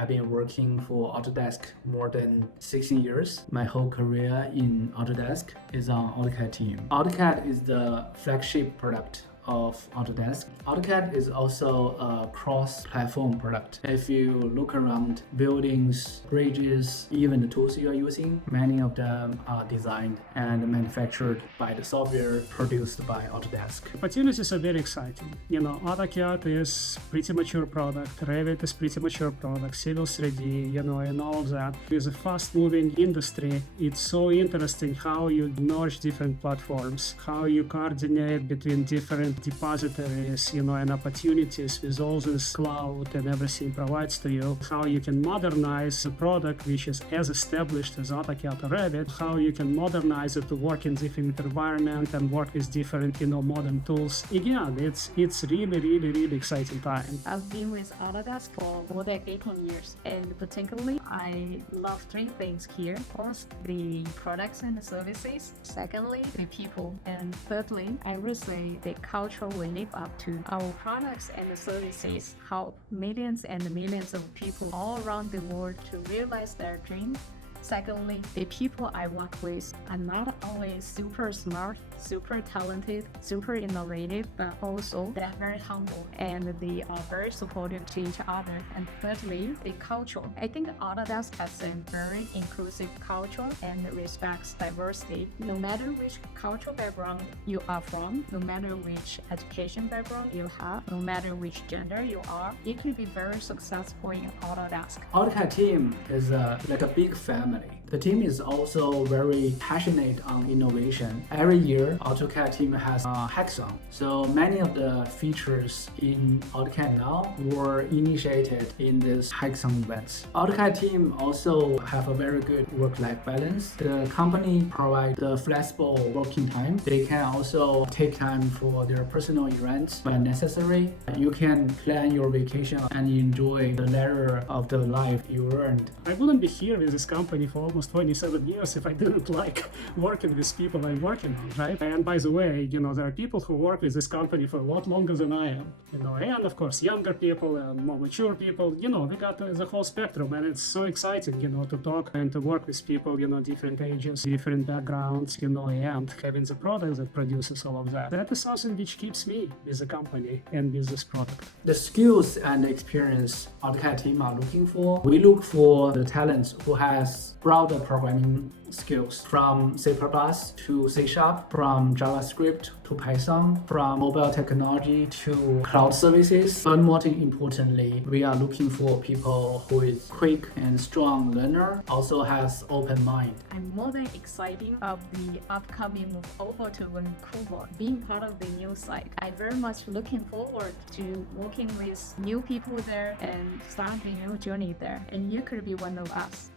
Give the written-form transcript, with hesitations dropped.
I've been working for Autodesk more than 16 years. My whole career in Autodesk is on AutoCAD team. AutoCAD is the flagship product of Autodesk. AutoCAD is also a cross-platform product. If you look around buildings, bridges, even the tools you are using, many of them are designed and manufactured by the software produced by Autodesk. Opportunities are very exciting. AutoCAD is pretty mature product, Revit is pretty mature product, Civil 3D, and all of that. It's a fast-moving industry. It's so interesting how you merge different platforms, how you coordinate between different depositories, and opportunities with all this cloud and everything provides to you, how you can modernize a product which is as established as AutoCAD or Revit, how you can modernize it to work in different environment and work with different, modern tools. Again, it's really exciting time. I've been with Autodesk for more than 18 years, and particularly I love three things here. First, the products and the services. Secondly, the people. And thirdly, I would say the culture we live up to. Our products and the services help millions and millions of people all around the world to realize their dreams. Secondly, the people I work with are not only super smart, super talented, super innovative, but also they're very humble and they are very supportive to each other. And thirdly, the culture. I think Autodesk has a very inclusive culture and respects diversity. No matter which cultural background you are from, no matter which education background you have, no matter which gender you are, you can be very successful in Autodesk. AutoCAD team is like a big family. The team is also very passionate on innovation. Every year, AutoCAD team has a hackathon. So many of the features in AutoCAD now were initiated in this hackathon events. AutoCAD team also have a very good work-life balance. The company provides the flexible working time. They can also take time for their personal events when necessary. You can plan your vacation and enjoy the leisure of the life you earned. I wouldn't be here with this company for almost 27 years if I didn't like working with people I'm working on, right? And by the way, there are people who work with this company for a lot longer than I am, and of course, younger people and more mature people, they got the whole spectrum, and it's so exciting, to talk and to work with people, different ages, different backgrounds, and having the product that produces all of that. That is something which keeps me with the company and with this product. The skills and experience AutoCAD team are looking for, we look for the talents who has broader programming skills from C++ to C#, from JavaScript to Python, from mobile technology to cloud services. But more importantly, we are looking for people who is quick and strong learner, also has open mind. I'm more than excited of the upcoming move over to Vancouver, being part of the new site. I'm very much looking forward to working with new people there and start a new journey there. And you could be one of us.